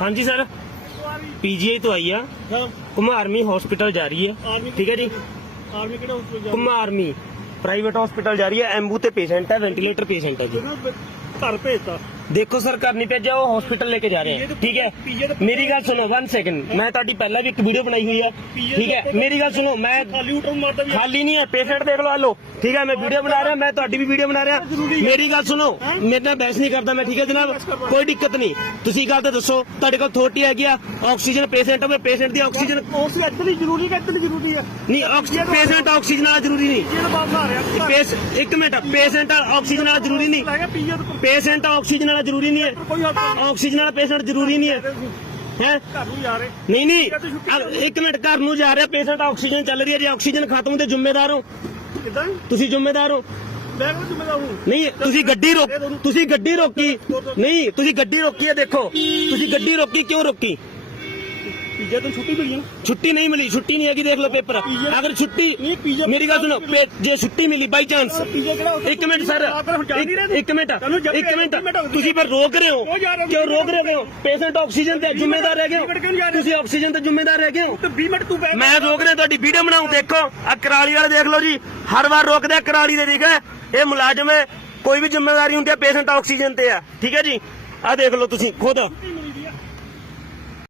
ਹਾਂਜੀ sir. PGI ਤੋਂ ਆਈ ਆ। ਹਾਂ। ਕੁਮਾਰਮੀ ਹਸਪੀਟਲ ਜਾ ਰਹੀ ਹੈ ਆਰਮੀ ਠੀਕ ਹੈ ਜੀ? ਆਰਮੀ ਕਿਹੜਾ ਹਸਪੀਟਲ ਜਾ ਕੁਮਾਰਮੀ ਪ੍ਰਾਈਵੇਟ ਹਸਪੀਟਲ ਜਾ ਰਹੀ ਹੈ ਐਂਬੂ ਤੇ ਪੇਸ਼ੈਂਟ ਹੈ ਵੈਂਟੀਲੇਟਰ ਪੇਸ਼ੈਂਟ ਹੈ ਜੀ। ਘਰ ਭੇਜਤਾ। ਦੇਖੋ ਸਰ ਘਰ ਨਹੀਂ ਭੇਜਿਆ ਉਹ ਹਸਪੀਟਲ ਲੈ ਕੇ ਜਾ ਰਹੇ ਹੈ ਠੀਕ ਹੈ? ਮੇਰੀ ਗੱਲ ਸੁਣੋ 1 ਸੈਕਿੰਡ ਮੈਂ ਤੁਹਾਡੀ ਪਹਿਲਾਂ ਵੀ ਇੱਕ ਵੀਡੀਓ ਬਣਾਈ ਹੋਈ ਹੈ ਠੀਕ ਹੈ? ਮੇਰੀ ਗੱਲ ਸੁਣੋ ਮੈਂ ਖਾਲੀ ਉਟਰ ਮਾਰਦਾ ਵੀ ਖਾਲੀ ਨਹੀਂ ਹੈ ਪੇਸ਼ੈਂਟ ਦੇਖ ਲਓ ਹਲੋ ਠੀਕ ਹੈ? ਮੈਂ ਵੀਡੀਓ ਬਣਾ ਰਿਹਾ ਮੈਂ ਤੁਹਾਡੀ ਵੀ ਵੀਡੀਓ ਬਣਾ ਰਿਹਾ। ਮੇਰੀ ਗੱਲ ਸੁਣੋ ਮੇਰੇ ਨਾਲ ਬਹਿਸ ਨਹੀਂ ਕਰਦਾ ਮੈਂ ਠੀਕ ਹੈ ਜਨਾਬ? ਕੋਈ ਦਿੱਕਤ ਨਹੀਂ। ਤੁਸੀਂ ਗੱਲ ਤਾਂ ਦੱਸੋ ਤੁਹਾਡੇ ਕੋਲ ਥੋਟੀ ਹੈਗੀ ਆ? ਆਕਸੀਜਨ ਪੇਸ਼ੈਂਟ ਹੋਵੇ ਪੇਸ਼ੈਂਟ ਦੀ ਆਕਸੀਜਨ ਇੱਥੇ ਨਹੀਂ ਜ਼ਰੂਰੀ ਇੱਥੇ ਨਹੀਂ ਜ਼ਰੂਰੀ ਹੈ। ਨਹੀਂ ਆਕਸੀਜਨ ਪੇਸ਼ੈਂਟ ਆਕਸੀਜਨ ਵਾਲਾ ਜ਼ਰੂਰੀ ਨਹੀਂ। ਬਾਤ ਆ ਰਿਹਾ। ਇੱਕ ਮਿੰਟ ਪੇਸ਼ੈਂਟ ਆਕਸੀਜਨ ਵਾਲਾ ਜ਼ਰੂਰੀ ਨਹੀਂ। ਪੇਸ਼ੈਂਟ ਆਕਸੀਜਨ ਵਾਲਾ ਜ਼ਰੂਰੀ ਨਹੀਂ ਹੈ। ਆਕਸੀਜਨ ਵਾਲਾ ਪੇਸ਼ੈਂਟ ਜ਼ਰੂਰੀ ਨਹੀਂ ਹੈ। ਹੈ? ਘਰ ਨੂੰ ਜਾ ਰਹੇ। ਨਹੀਂ ਨਹੀਂ। ਇੱਕ ਮਿੰਟ ਘਰ ਨੂੰ ਜਾ ਰਿਹਾ ਪੇਸ਼ੈਂਟ ਆਕਸੀਜਨ ਚੱਲ ਰਹੀ ਹੈ। ਜੇ ਆਕਸੀਜਨ ਖਤਮ ਤੇ ਜ਼ਿੰਮੇਦਾਰ ਹੋ। ਕਿਦਾਂ? ਤੁਸੀਂ ਜ਼ਿੰਮੇਦਾਰ ਹੋ। ਮੈਂ ਕਿਹੜਾ ਜ਼ਿੰਮੇਦਾਰ ਹੂੰ? ਨਹੀਂ ਤੁਸੀਂ ਗੱਡੀ ਰੋਕ ਤੁਸੀਂ ਗੱਡੀ ਰੋਕੀ। ਨਹੀਂ ਤੁਸੀਂ ਗੱਡੀ ਰੋਕੀ ਹੈ ਦੇਖੋ। ਤੁਸੀਂ ਗੱਡੀ ਰੋਕੀ ਕਿਉਂ ਰੋਕੀ? ਪੀਜੇ ਤੋਂ ਛੁੱਟੀ ਮਿਲੀ ਨਾ ਛੁੱਟੀ ਨਹੀਂ ਮਿਲੀ ਛੁੱਟੀ ਨਹੀਂ ਹੈਗੀ ਦੇਖ ਲਓ ਪੇਪਰ। ਅਗਰ ਛੁੱਟੀ ਨਹੀਂ, ਪੀਜ਼ਾ- ਮੇਰੀ ਗੱਲ ਸੁਣੋ ਪੇ- ਜੇ ਛੁੱਟੀ ਮਿਲੀ ਬਾਈ ਚਾਂਸ ਪੀਜੇ ਕਿਹੜਾ ਉੱਥੇ- ਇੱਕ ਮਿੰਟ ਸਰ ਰਾਤ ਨੂੰ ਜਾ ਨਹੀਂ ਰਹੇ। ਇੱਕ- ਇੱਕ ਮਿੰਟ। ਤੁਹਾਨੂੰ ਇੱਕ ਮਿੰਟ। ਇੱਕ ਮਿੰਟ ਹੋ ਗਈ। ਤੁਸੀਂ ਫਿਰ ਰੋਕ ਰਹੇ ਹੋ? ਉਹ ਜਾ ਰਹੇ ਹੋ। ਕਿਉਂ ਰੋਕ ਰਹੇ ਹੋ? ਪੇਸ਼ੈਂਟ ਆਕਸੀਜਨ ਤੇ ਜ਼ਿੰਮੇਦਾਰ ਰਹਿ ਗਏ ਵੀਹ ਮਿੰਟ ਕਿਉਂ ਨਹੀਂ ਜਾ ਹੋ ਰਹੇ? ਤੁਸੀਂ ਆਕਸੀਜਨ ਤੇ ਜ਼ਿੰਮੇਦਾਰ ਰਹਿ ਗਏ ਹੋ। ਤੇ 20 ਮਿੰਟ ਤੂੰ ਬੈਠ ਮੈਂ ਰੋਕ ਰਿਹਾ ਤੁਹਾਡੀ ਵੀਡੀਓ ਬਣਾਉਂ ਦੇਖੋ। ਆ ਕਰਾਲੀ ਵਾਲੇ ਦੇਖ ਲਓ ਜੀ। ਹਰ ਵਾਰ ਰੋਕਦੇ ਆ ਕਰਾਲੀ ਦੇ ਠੀਕ ਹੈ? ਇਹ ਮੁਲਾਜ਼ਮ ਹੈ। ਕੋਈ ਵੀ ਜ਼ਿੰਮੇਵਾਰੀ ਹੁੰਦੀ ਹੈ ਪੇਸ਼ੈਂਟ ਆਕਸੀਜਨ ਤੇ ਆ ਠੀਕ ਹੈ ਜੀ? ਆ ਦੇਖ ਲਓ ਤੁਸੀਂ ਖੁਦ।